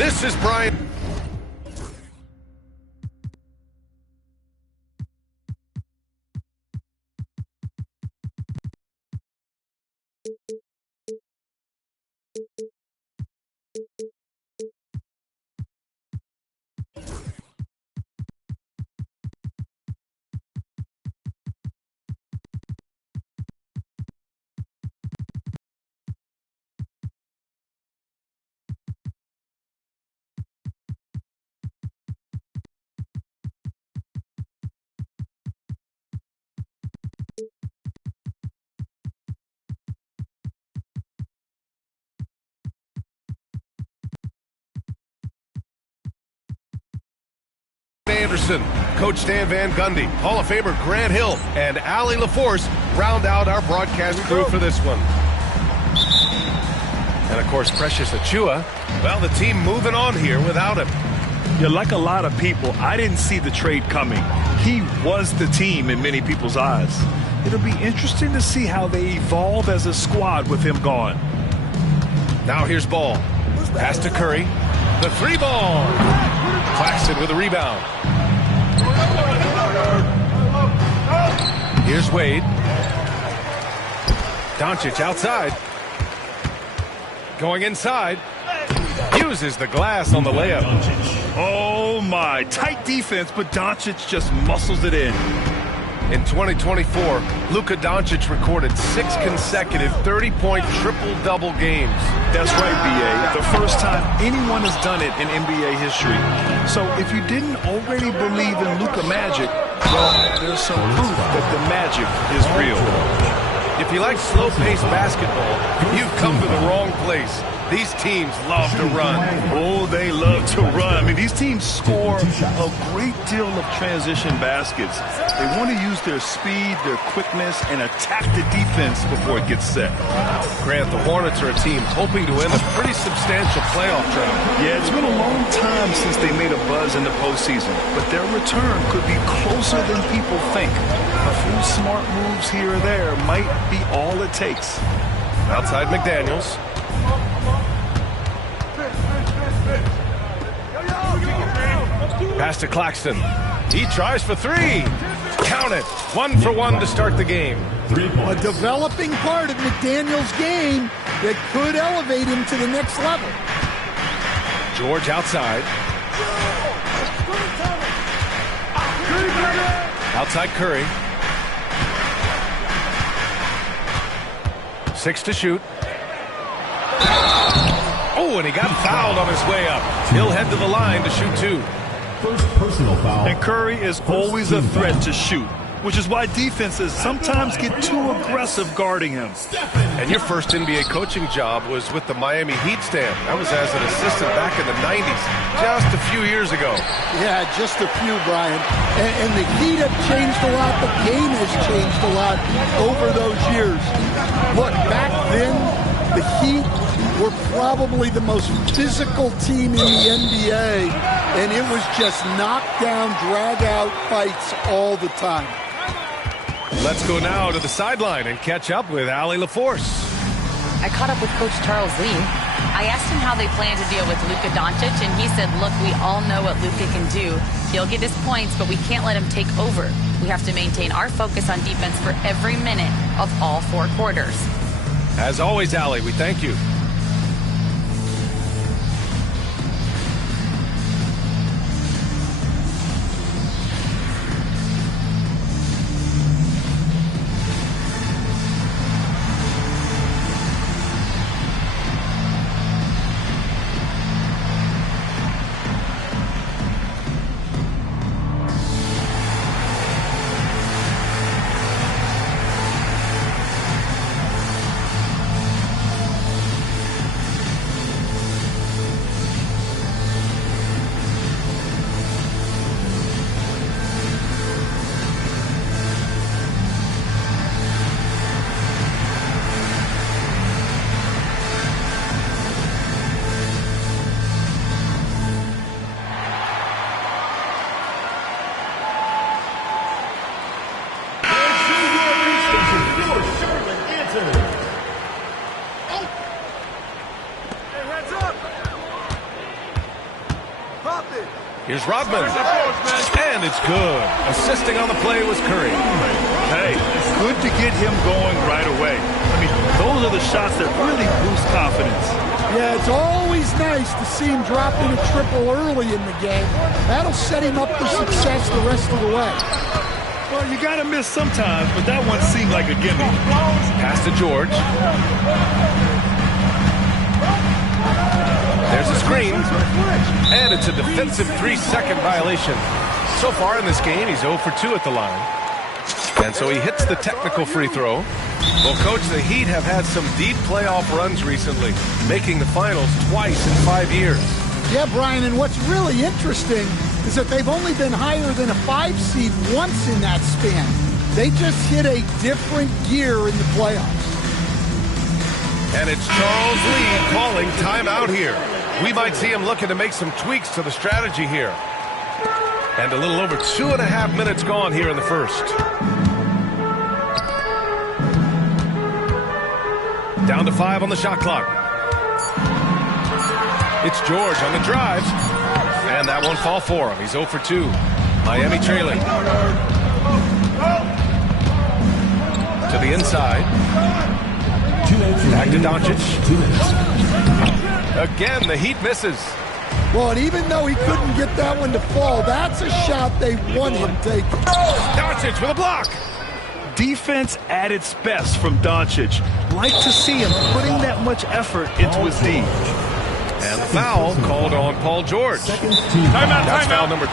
This is Brian. Anderson, Coach Dan Van Gundy, Hall of Famer Grant Hill, and Allie LaForce round out our broadcast crew for this one. And, of course, Precious Achiuwa. Well, the team moving on here without him. Yeah, like a lot of people, I didn't see the trade coming. He was the team in many people's eyes. It'll be interesting to see how they evolve as a squad with him gone. Now here's Ball. Pass to Curry. The three ball. Claxton with a rebound. Here's Wade. Doncic outside. Going inside. Uses the glass on the layup. Oh, my. Tight defense, but Doncic just muscles it in. In 2024, Luka Doncic recorded 6 consecutive 30-point triple-double games. That's right, B.A. The first time anyone has done it in NBA history. So if you didn't already believe in Luka magic, well, there's some proof that the magic is real. If you like slow-paced basketball, you've come to the wrong place. These teams love to run. Oh, they love to run. I mean, these teams score a great deal of transition baskets. They want to use their speed, their quickness, and attack the defense before it gets set. Grant, the Hornets are a team hoping to win a pretty substantial playoff drought. Yeah, it's been a long time since they made a buzz in the postseason, but their return could be closer than people think. A few smart moves here or there might be all it takes. Outside McDaniels. Pass to Claxton. He tries for three. Count it. 1 for 1 to start the game. A developing part of McDaniel's game that could elevate him to the next level. George outside. Outside Curry. 6 to shoot. Oh, and he got fouled on his way up. He'll head to the line to shoot 2. First personal foul. And Curry is always a threat to shoot, which is why defenses sometimes get too aggressive guarding him. And your first NBA coaching job was with the Miami Heat, Stan. That was as an assistant back in the 90s, just a few years ago. Yeah, just a few, Brian. And the Heat have changed a lot. The game has changed a lot over those years. Look, back then, the Heat were probably the most physical team in the NBA, and it was just knockdown, drag-out fights all the time. Let's go now to the sideline and catch up with Allie LaForce. I caught up with Coach Charles Lee. I asked him how they plan to deal with Luka Doncic, and he said, look, we all know what Luka can do. He'll get his points, but we can't let him take over. We have to maintain our focus on defense for every minute of all 4 quarters. As always, Allie, we thank you. Here's Rodman. And it's good. Assisting on the play was Curry. Hey, it's good to get him going right away. I mean, those are the shots that really boost confidence. Yeah, it's always nice to see him drop in a triple early in the game. That'll set him up for success the rest of the way. Well, you got to miss sometimes, but that one seemed like a gimme. Pass to George. There's a screen. And it's a defensive 3-second violation. So far in this game, he's 0 for 2 at the line. And so he hits the technical free throw. Well, Coach, the Heat have had some deep playoff runs recently, making the finals twice in 5 years. Yeah, Brian, and what's really interesting is that they've only been higher than a 5 seed once in that span. They just hit a different gear in the playoffs. And it's Charles Lee calling timeout here. We might see him looking to make some tweaks to the strategy here. And a little over 2.5 minutes gone here in the first. Down to 5 on the shot clock. It's George on the drive. And that won't fall for him. He's 0 for 2. Miami trailing. To the inside. Back to Doncic. Again, the Heat misses. Well, and even though he couldn't get that one to fall, that's a shot they want him taking. Doncic with a block. Defense at its best from Doncic. Like to see him putting that much effort into his D. And the foul called on Paul George. That's foul number 2.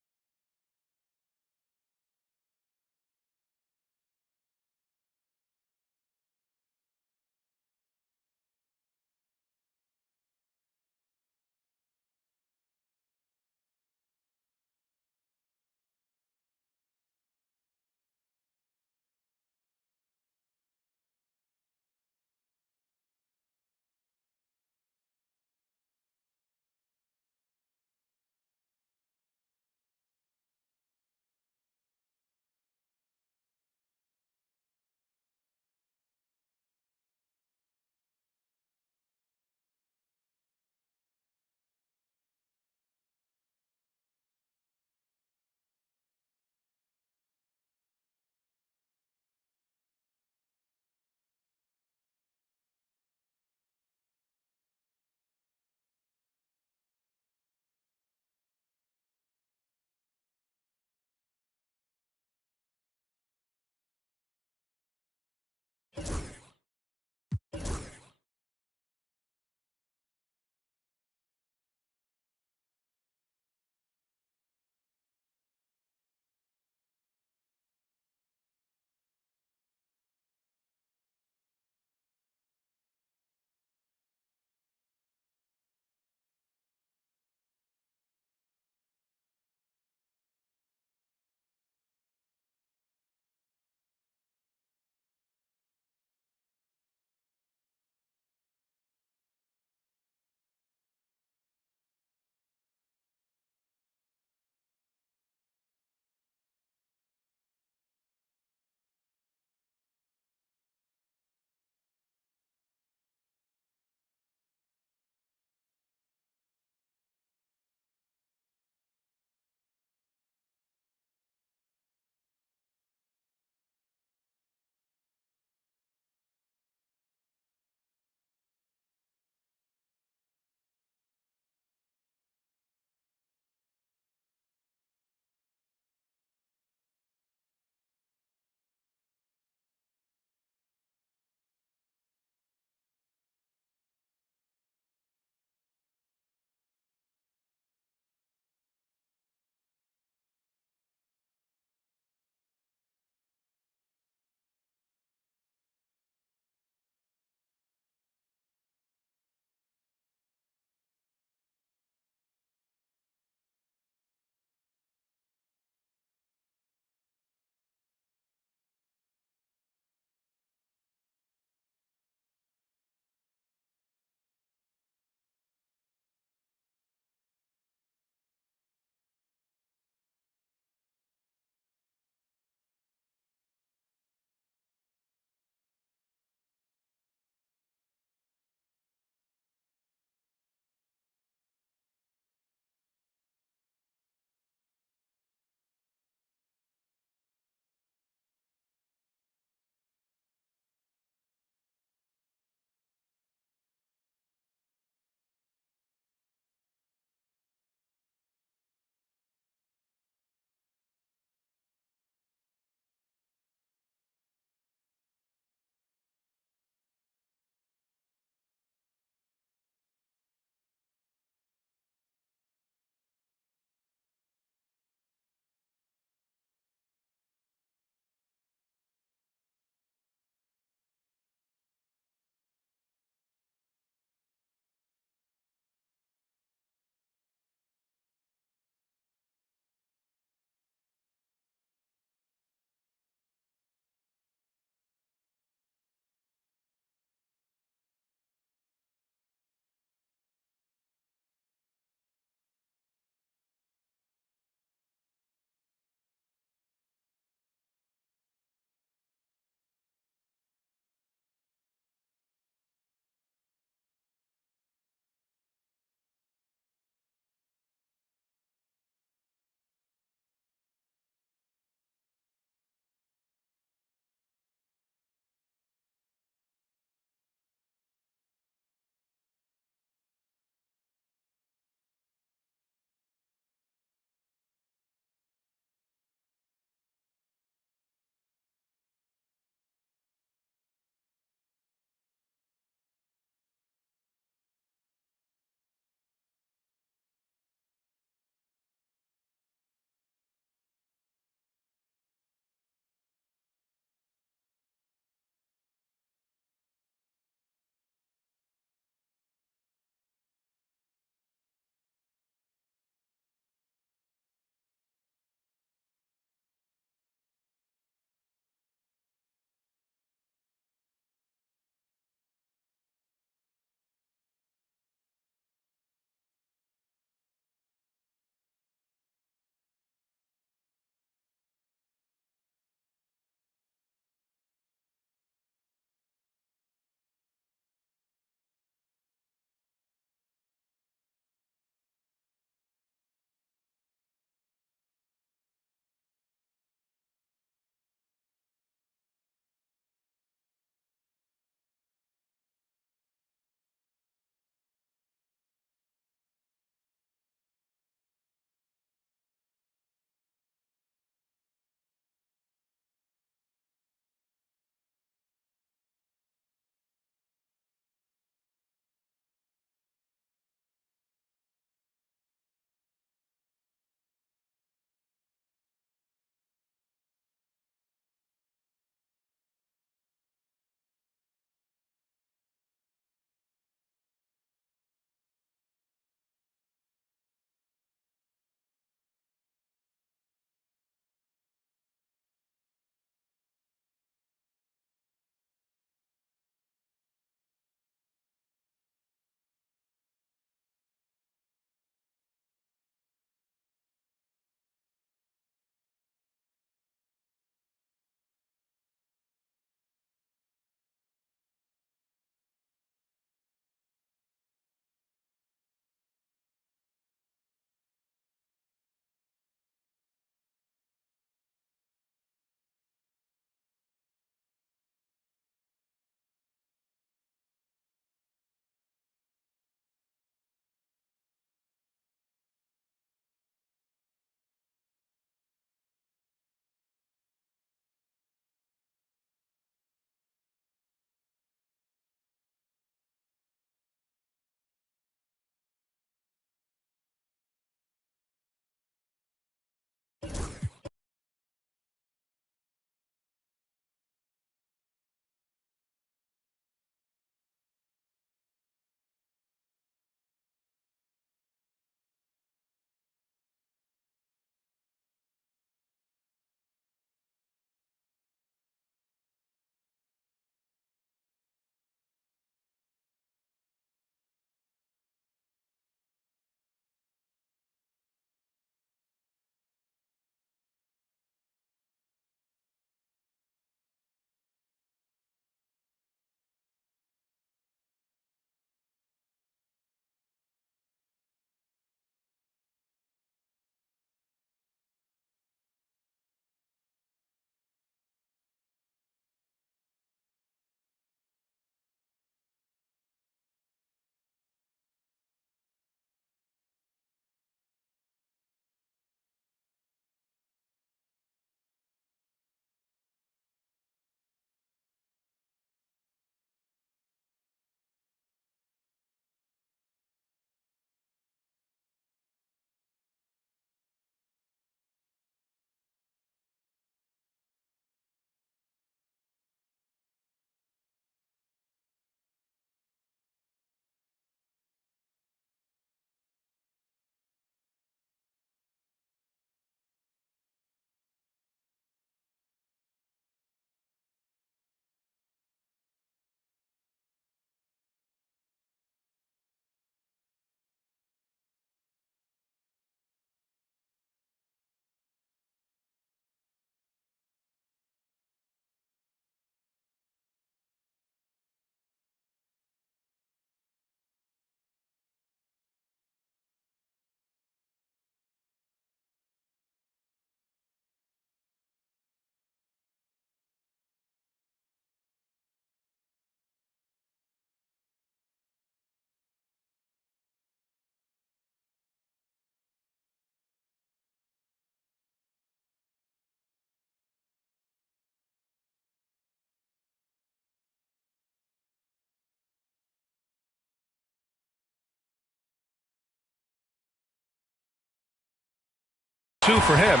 2 for him.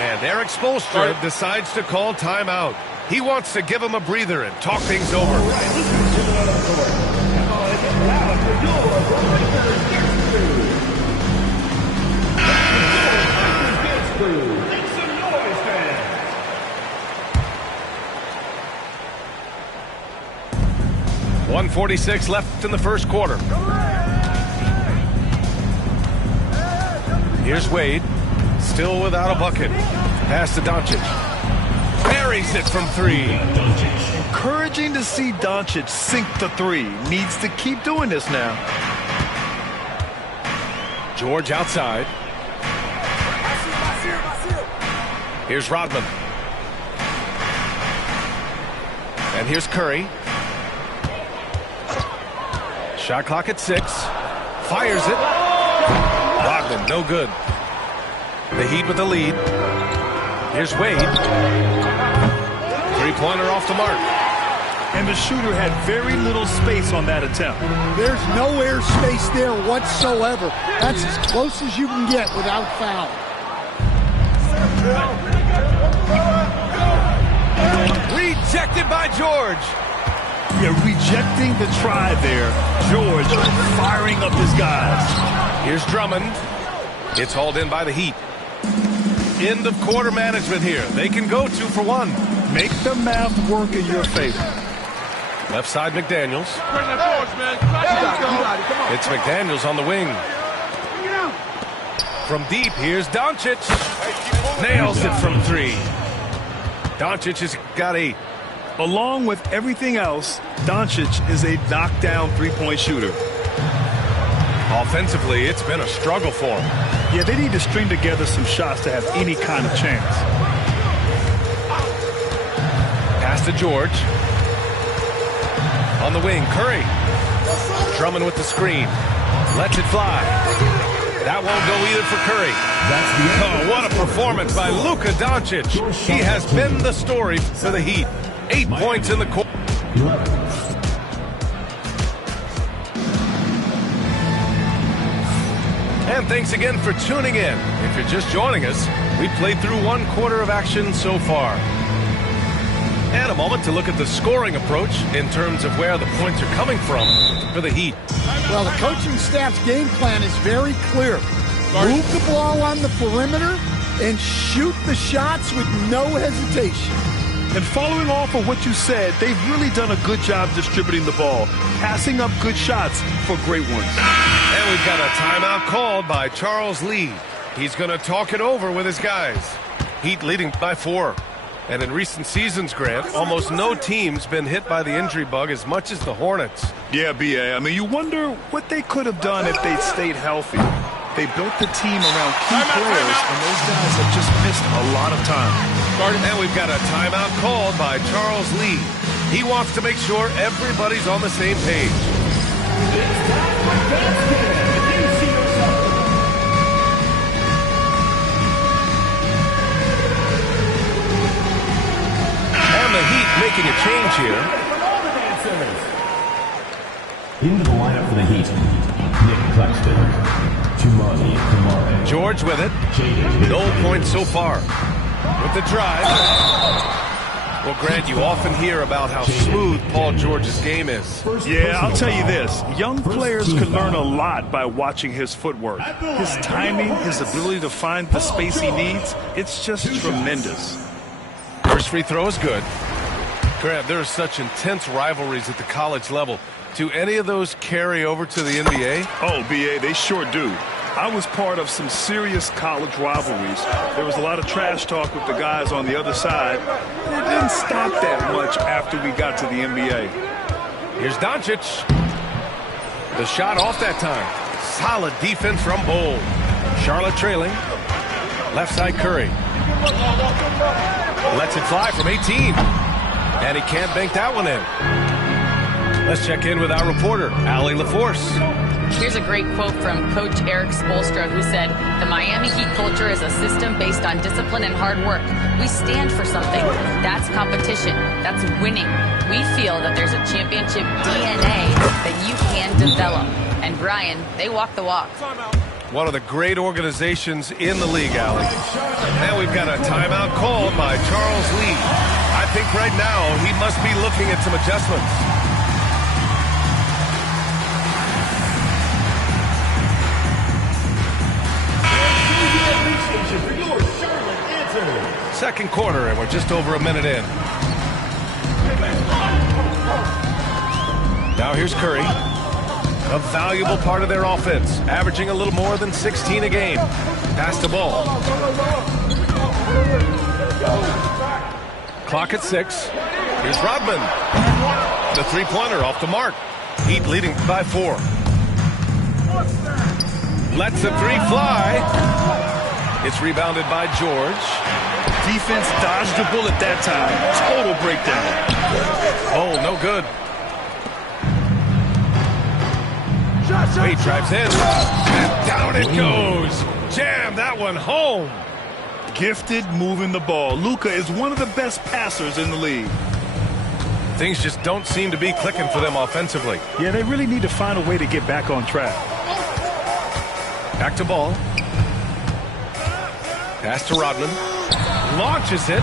And Eric Spoelstra decides to call timeout. He wants to give him a breather and talk things over. .146 left in the first quarter. Here's Wade, still without a bucket. Pass to Doncic. Buries it from 3. Encouraging to see Doncic sink the 3. Needs to keep doing this now. George outside. Here's Rodman. And here's Curry. Shot clock at 6. Fires it. Rodman, no good. The Heat with the lead. Here's Wade. Three-pointer off the mark. And the shooter had very little space on that attempt. There's no air space there whatsoever. That's as close as you can get without foul. Rejected by George. Yeah, rejecting the try there. George firing up his guys. Here's Drummond. It's hauled in by the Heat. End of quarter management here. They can go 2 for 1. Make the math work in your favor. Left side, McDaniels. It's McDaniels on the wing. From deep, here's Doncic. Nails it from 3. Doncic has got 8. Along with everything else, Doncic is a knockdown three-point shooter. Offensively, it's been a struggle for him. Yeah, they need to string together some shots to have any kind of chance. Pass to George. On the wing, Curry. Drummond with the screen. Lets it fly. That won't go either for Curry. Oh, what a performance by Luka Doncic. He has been the story for the Heat. 8 points in the quarter. And thanks again for tuning in. If you're just joining us, we played through 1 quarter of action so far. And a moment to look at the scoring approach in terms of where the points are coming from for the Heat. Well, the coaching staff's game plan is very clear. Move the ball on the perimeter and shoot the shots with no hesitation. And following off of what you said, they've really done a good job distributing the ball, passing up good shots for great ones. And we've got a timeout called by Charles Lee. He's going to talk it over with his guys. Heat leading by 4. And in recent seasons, Grant, almost no team's been hit by the injury bug as much as the Hornets. Yeah, B.A. I mean, you wonder what they could have done if they'd stayed healthy. They built the team around key players, and those guys have just missed a lot of time. And we've got a timeout called by Charles Lee. He wants to make sure everybody's on the same page. And the Heat making a change here. Into the lineup for the Heat, Nick Claxton, Tumani Kamara. George with it. No points so far. With the drive. Well, Grant, you often hear about how smooth Paul George's game is. Yeah, I'll tell you this. Young players can learn a lot by watching his footwork. His timing, his ability to find the space he needs, it's just tremendous. First free throw is good. Grant, there are such intense rivalries at the college level. Do any of those carry over to the NBA? Oh, B.A., they sure do. I was part of some serious college rivalries. There was a lot of trash talk with the guys on the other side. It didn't stop that much after we got to the NBA. Here's Doncic. The shot off that time. Solid defense from Bol. Charlotte trailing. Left side Curry. Lets it fly from 18. And he can't bank that one in. Let's check in with our reporter, Allie LaForce. Here's a great quote from Coach Eric Spoelstra, who said, "The Miami Heat culture is a system based on discipline and hard work. We stand for something. That's competition. That's winning. We feel that there's a championship DNA that you can develop." And Brian, they walk the walk. One of the great organizations in the league, Allie. And we've got a timeout called by Charles Lee. I think right now he must be looking at some adjustments. Second quarter, and we're just over a minute in. Now here's Curry. A valuable part of their offense, averaging a little more than 16 a game. Pass the ball. Clock at 6. Here's Rodman. The three-pointer off the mark. Heat leading by 4. Lets the three fly. It's rebounded by George. Defense dodged the bullet that time. Total breakdown. Oh, no good. Wade drives in. And down it goes. Jam that one home. Gifted moving the ball. Luka is one of the best passers in the league. Things just don't seem to be clicking for them offensively. Yeah, they really need to find a way to get back on track. Back to ball. Pass to Rodman. Launches it.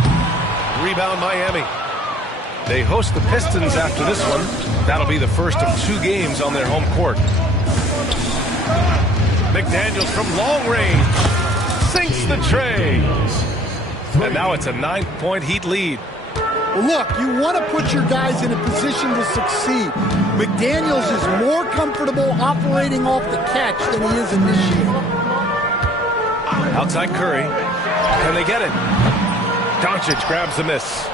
Rebound Miami. They host the Pistons after this one. That'll be the first of 2 games on their home court. McDaniels from long range. Sinks the tray. And now it's a 9-point Heat lead. Well, look, you want to put your guys in a position to succeed. McDaniels is more comfortable operating off the catch than he is initiating. Outside Curry. Can they get it? Doncic grabs the miss.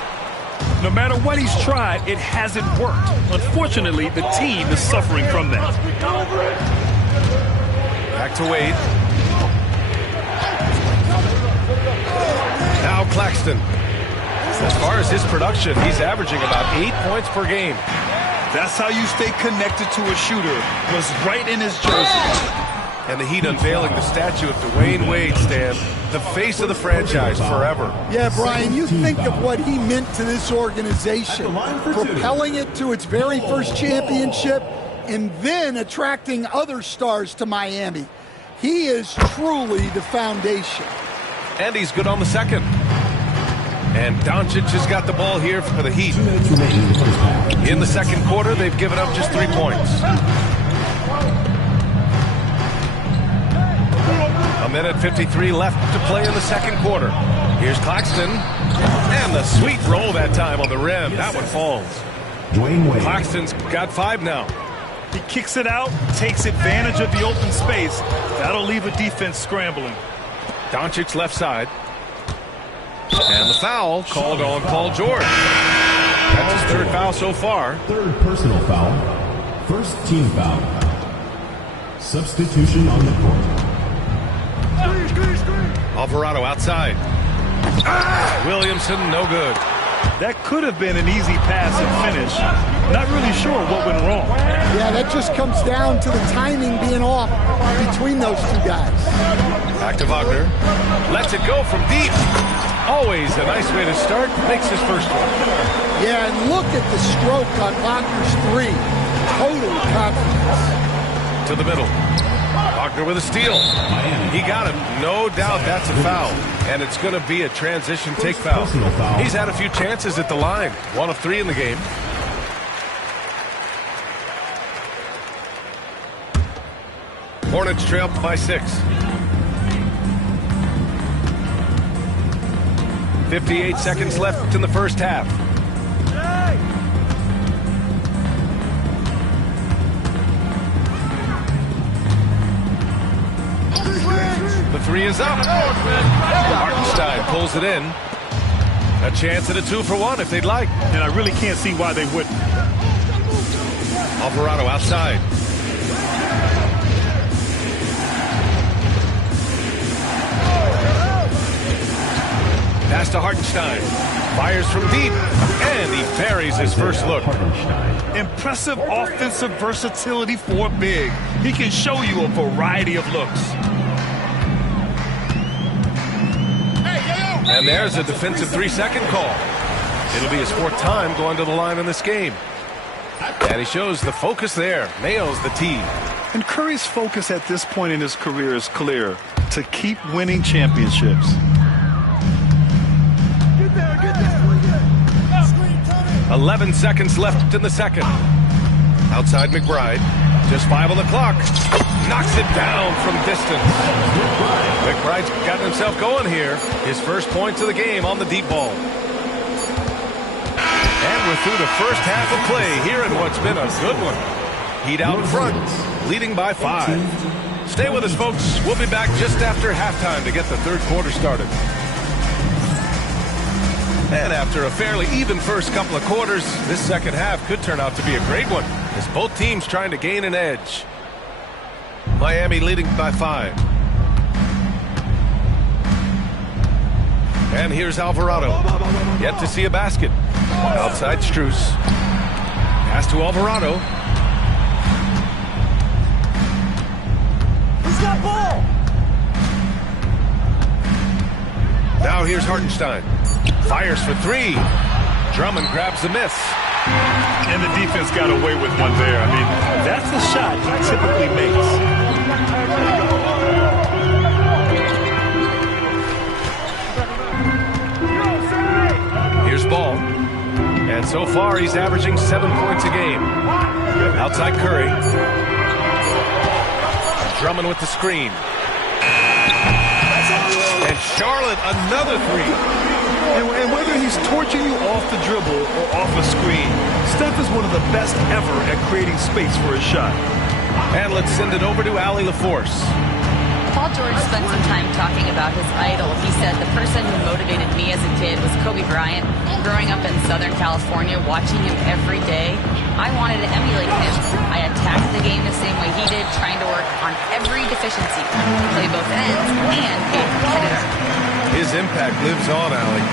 No matter what he's tried, it hasn't worked. Unfortunately, the team is suffering from that. Back to Wade. Now Claxton. As far as his production, he's averaging about 8 points per game. That's how you stay connected to a shooter. Was right in his jersey. And the Heat unveiling the statue of Dwayne Wade, Stan, the face of the franchise forever. Yeah, Brian, you think of what he meant to this organization, propelling it to its very first championship, and then attracting other stars to Miami. He is truly the foundation. And he's good on the second. And Doncic has got the ball here for the Heat. In the second quarter, they've given up just 3 points. A minute 53 left to play in the second quarter. Here's Claxton. And the sweet roll that time on the rim. That one falls. Dwayne Wade. Claxton's got 5 now. He kicks it out, takes advantage of the open space. That'll leave a defense scrambling. Doncic left side. And the foul called on Paul George. That's his 3rd foul so far. 3rd personal foul. 1st team foul. Substitution on the court. Alvarado outside. Williamson, no good. That could have been an easy pass and finish. Not really sure what went wrong. Yeah, that just comes down to the timing being off between those 2 guys. Back to Wagner. Lets it go from deep. Always a nice way to start. Makes his first one. Yeah, and look at the stroke on Wagner's 3. Total confidence. To the middle. Wagner with a steal. He got him. No doubt that's a foul. And it's going to be a transition take foul. He's had a few chances at the line. 1 of 3 in the game. Hornets trail by 6. 58 seconds left in the first half. The 3 is up. Hartenstein pulls it in. A chance at a 2-for-1 if they'd like. And I really can't see why they wouldn't. Alvarado outside. Pass to Hartenstein. Fires from deep. And he buries his first look. Impressive offensive versatility for big. He can show you a variety of looks. And there's a defensive 3-second call. It'll be his 4th time going to the line in this game. And he shows the focus there. Nails the tee. And Curry's focus at this point in his career is clear: to keep winning championships. 11 seconds left in the second. Outside McBride. Just 5 on the clock. Knocks it down from distance. McBride's gotten himself going here. His first points of the game on the deep ball. And we're through the first half of play here in what's been a good one. Heat out in front, leading by 5. Stay with us, folks. We'll be back just after halftime to get the third quarter started. And after a fairly even first couple of quarters, this second half could turn out to be a great one, as both teams trying to gain an edge. Miami leading by 5. And here's Alvarado. Yet to see a basket. Outside Strus. Pass to Alvarado. Who's got ball? Now here's Hartenstein. Fires for 3. Drummond grabs the miss. And the defense got away with one there. I mean, that's the shot he typically makes. Here's Ball. And so far, he's averaging 7 points a game. Outside Curry. Drummond with the screen. And Charlotte, another 3. And whether he's torching you off the dribble or off a screen, Steph is one of the best ever at creating space for his shot. And let's send it over to Allie LaForce. Paul George spent some time talking about his idol. He said, the person who motivated me as a kid was Kobe Bryant. Growing up in Southern California, watching him every day, I wanted to emulate him. I attacked the game the same way he did, trying to work on every deficiency, play both ends, and be a competitor. His impact lives on, Allie.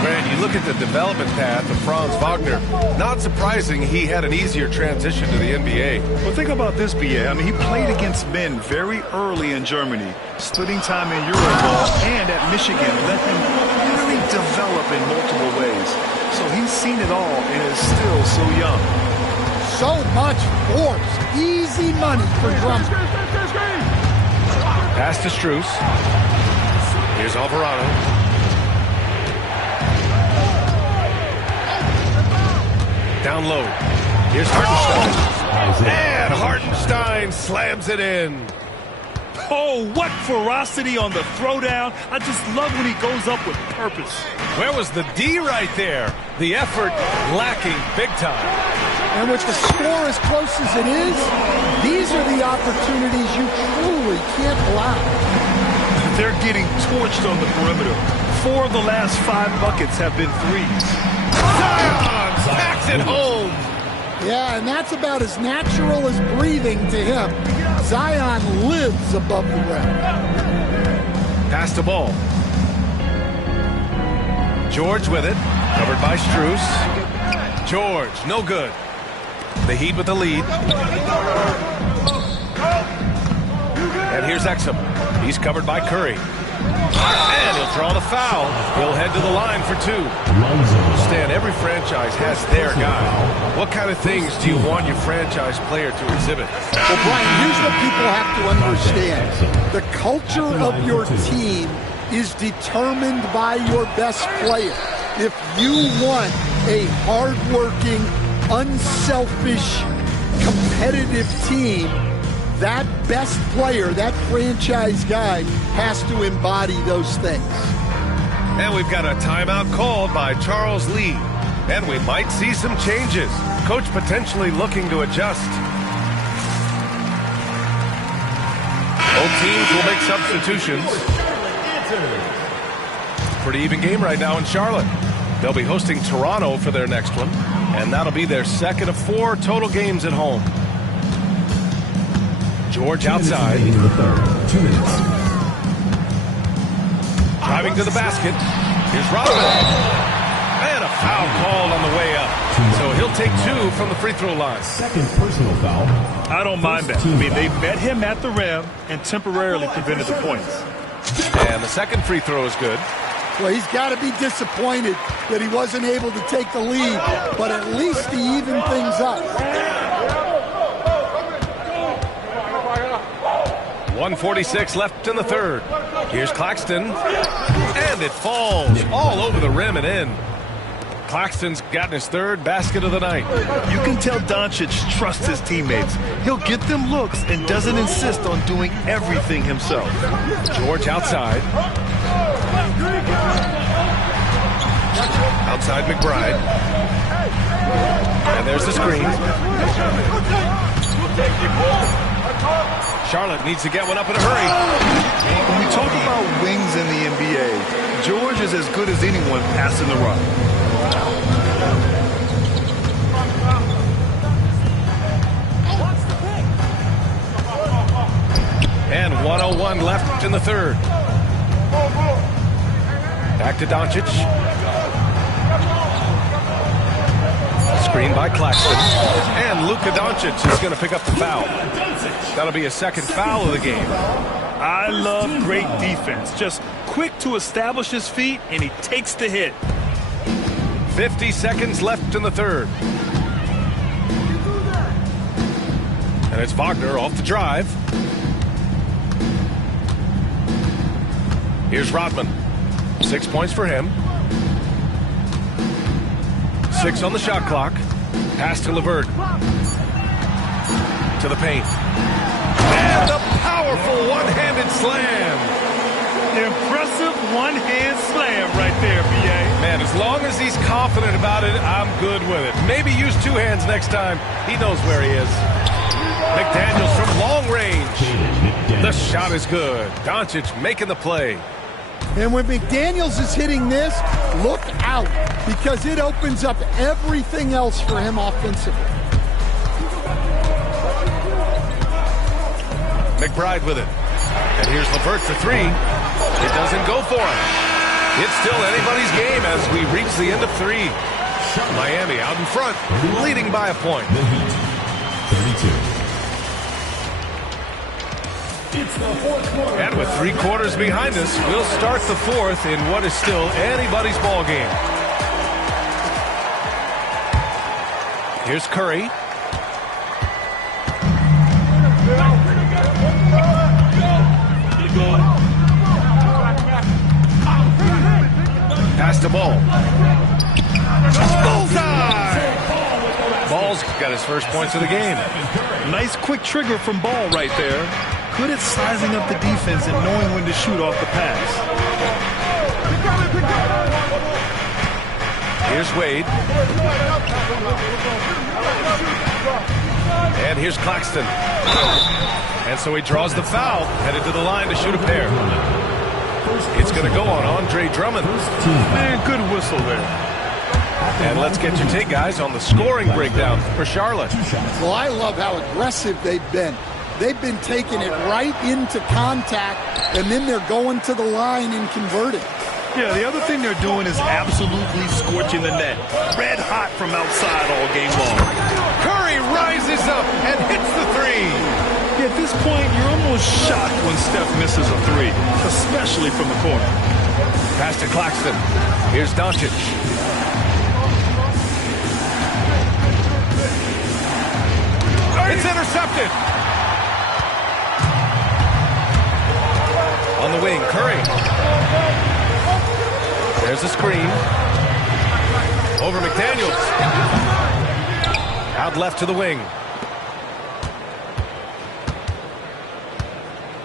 Grant, you look at the development path of Franz Wagner. Not surprising he had an easier transition to the NBA. Well, think about this, B.A. I mean, he played against men very early in Germany, splitting time in Euroball, and at Michigan let him really develop in multiple ways. So he's seen it all and is still so young. So much force. Easy money for Drummond. Pass to Strus. Here's Alvarado. Down low. Here's Hartenstein. And Hartenstein slams it in. Oh, what ferocity on the throwdown. I just love when he goes up with purpose. Where was the D right there? The effort lacking big time. And with the score as close as it is, these are the opportunities you truly can't allow. They're getting torched on the perimeter. 4 of the last 5 buckets have been threes. Zion packs it home. Yeah, and that's about as natural as breathing to him. Zion lives above the rim. Pass the ball. George with it. Covered by Strus. George, no good. The Heat with the lead. And here's Exum. He's covered by Curry. And he'll draw the foul. He'll head to the line for 2. Stan, every franchise has their guy. What kind of things do you want your franchise player to exhibit? Well, Brian, here's what people have to understand. The culture of your team is determined by your best player. If you want a hardworking, unselfish, competitive team, that best player, that franchise guy, has to embody those things. And we've got a timeout called by Charles Lee. And we might see some changes. Coach potentially looking to adjust. Both teams will make substitutions. Pretty even game right now in Charlotte. They'll be hosting Toronto for their next one. And that'll be their second of 4 total games at home. George outside. 2 minutes. Driving to the basket. Here's Rodman. And a foul called on the way up. So he'll take 2 from the free throw line. Second personal foul. I don't mind that. I mean, they met him at the rim and temporarily prevented the points. And the second free throw is good. Well, he's got to be disappointed that he wasn't able to take the lead, but at least he evened things up. 1:46 left in the third. Here's Claxton, and it falls all over the rim and in. Claxton's gotten his third basket of the night. You can tell Doncic trusts his teammates. He'll get them looks and doesn't insist on doing everything himself. George outside. Outside McBride. And there's the screen. Charlotte needs to get one up in a hurry. When we talk about wings in the NBA, George is as good as anyone passing the rock. And 1:01 left in the third. Back to Doncic. Screen by Claxton. And Luka Doncic is going to pick up the foul. That'll be a second foul of the game. I love great defense. Just quick to establish his feet, and he takes the hit. 50 seconds left in the third. And it's Wagner off the drive. Here's Rodman. 6 points for him. 6 on the shot clock. Pass to LeVert. To the paint. And a powerful one-handed slam. Impressive one-hand slam right there, B.A. Man, as long as he's confident about it, I'm good with it. Maybe use 2 hands next time. He knows where he is. McDaniels from long range. The shot is good. Doncic making the play. And when McDaniels is hitting this, look out, because it opens up everything else for him offensively. McBride with it. And here's LeVert for 3. It doesn't go for him. It's still anybody's game as we reach the end of 3. Miami out in front, leading by a point. The Heat, 32. It's the fourth quarter. And with 3 quarters behind us, we'll start the fourth in what is still anybody's ball game. Here's Curry. Pass the ball. Bullseye! Ball's got his first points of the game. Nice quick trigger from Ball right there. Good at sizing up the defense and knowing when to shoot off the pass. Here's Wade. And here's Claxton. And so he draws the foul, headed to the line to shoot a pair. It's going to go on Andre Drummond. Man, good whistle there. And let's get your take, guys, on the scoring breakdown for Charlotte. Well, I love how aggressive they've been. They've been taking it right into contact, and then they're going to the line and converting. Yeah, the other thing they're doing is absolutely scorching the net. Red hot from outside all game long. Curry rises up and hits the 3. Yeah, at this point, you're almost shocked when Steph misses a 3, especially from the corner. Pass to Claxton. Here's Doncic. It's intercepted. On the wing, Curry. There's a screen. Over McDaniels. Out left to the wing.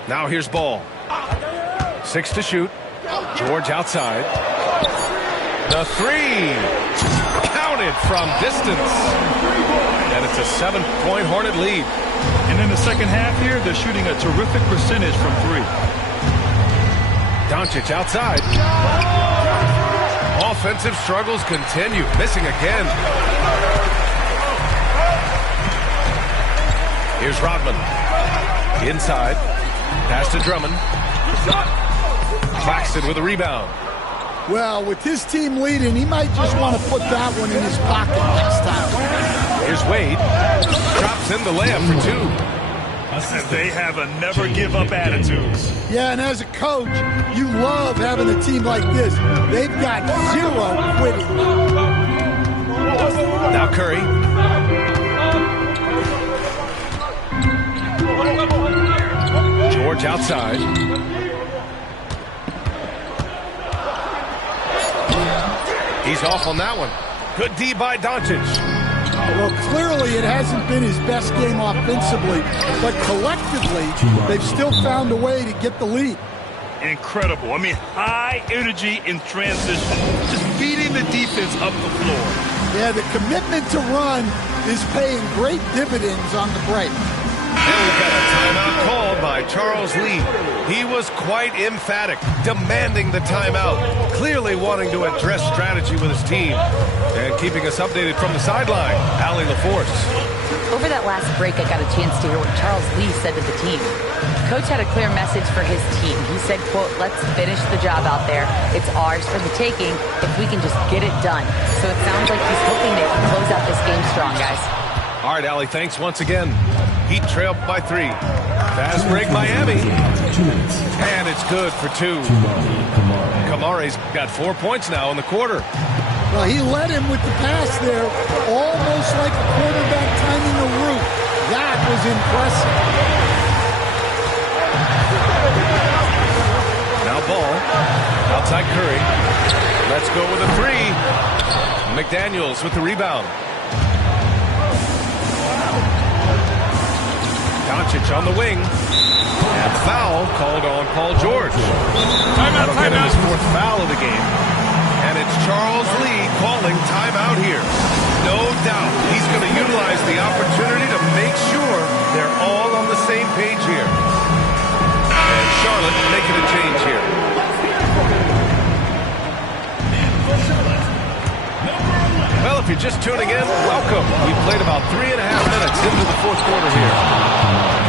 Now here's Ball. 6 to shoot. George outside. The 3. Counted from distance. And it's a 7-point Hornet lead. And in the second half here, they're shooting a terrific percentage from 3. Doncic outside. Offensive struggles continue. Missing again. Here's Rodman. Inside. Pass to Drummond. Claxton with a rebound. Well, with his team leading, he might just want to put that one in his pocket next time. Here's Wade. Drops in the layup for 2. They have a never-give-up attitude. Yeah, and as a coach, you love having a team like this. They've got zero quitting. Now Curry. George outside. He's off on that one. Good D by Doncic. Well, clearly it hasn't been his best game offensively, but collectively, they've still found a way to get the lead. Incredible. I mean, high energy in transition. Just beating the defense up the floor. Yeah, the commitment to run is paying great dividends on the break. And we've got a timeout called by Charles Lee. He was quite emphatic, demanding the timeout, clearly wanting to address strategy with his team. And keeping us updated from the sideline, Allie LaForce. Over that last break, I got a chance to hear what Charles Lee said to the team. Coach had a clear message for his team. He said, quote, let's finish the job out there. It's ours for the taking if we can just get it done. So it sounds like he's hoping they can close out this game strong, guys. All right, Allie, thanks once again. Heat trailed by 3. Fast break, Miami. And it's good for 2. Kamari's got 4 points now in the quarter. Well, he led him with the pass there, almost like a quarterback timing a route. That was impressive. Now Ball, outside Curry. Let's go with a 3. McDaniels with the rebound. Doncic on the wing. And foul called on Paul George. That'll get him his 4th foul of the game. And it's Charles Lee calling timeout here. No doubt he's going to utilize the opportunity to make sure they're all on the same page here. And Charlotte making a change here. Well, if you're just tuning in, welcome. We've played about 3.5 minutes into the 4th quarter here.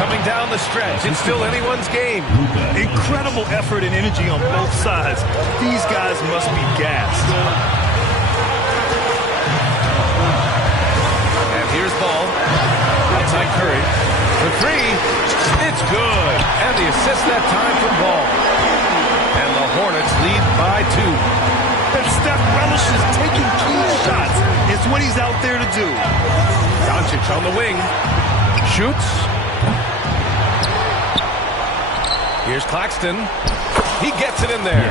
Coming down the stretch, it's still anyone's game. Incredible effort and energy on both sides. These guys must be gassed. And here's Ball. Outside Curry. For 3. It's good. And the assist that time from Ball. And the Hornets lead by 2. And Steph relishes taking key shots. It's what he's out there to do. Doncic on the wing. Shoots. Here's Claxton. He gets it in there.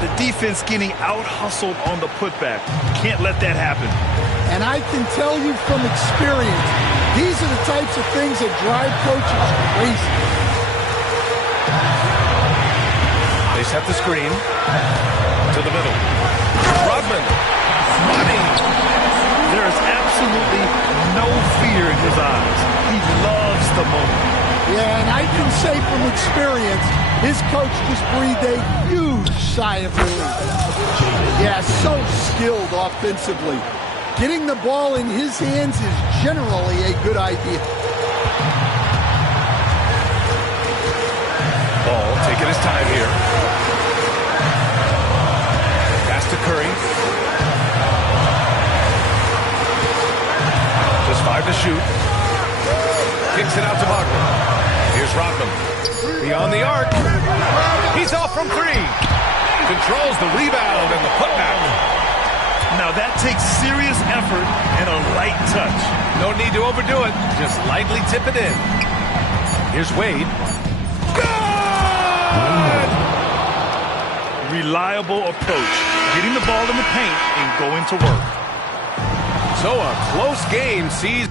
The defense getting out-hustled on the putback. Can't let that happen. And I can tell you from experience, these are the types of things that drive coaches crazy. They set the screen to the middle. Rodman. Money. There is absolutely no fear in his eyes. He loves the moment. Yeah, and I can say from experience, his coach just breathed a huge sigh of relief. Yeah, so skilled offensively. Getting the ball in his hands is generally a good idea. Ball taking his time here. Pass to Curry. Just 5 to shoot. Kicks it out to Wagner. Here's Rodman. Beyond the arc. He's off from 3. Controls the rebound and the putback. Now that takes serious effort and a light touch. No need to overdo it. Just lightly tip it in. Here's Wade. Good! Reliable approach. Getting the ball in the paint and going to work. So a close game sees...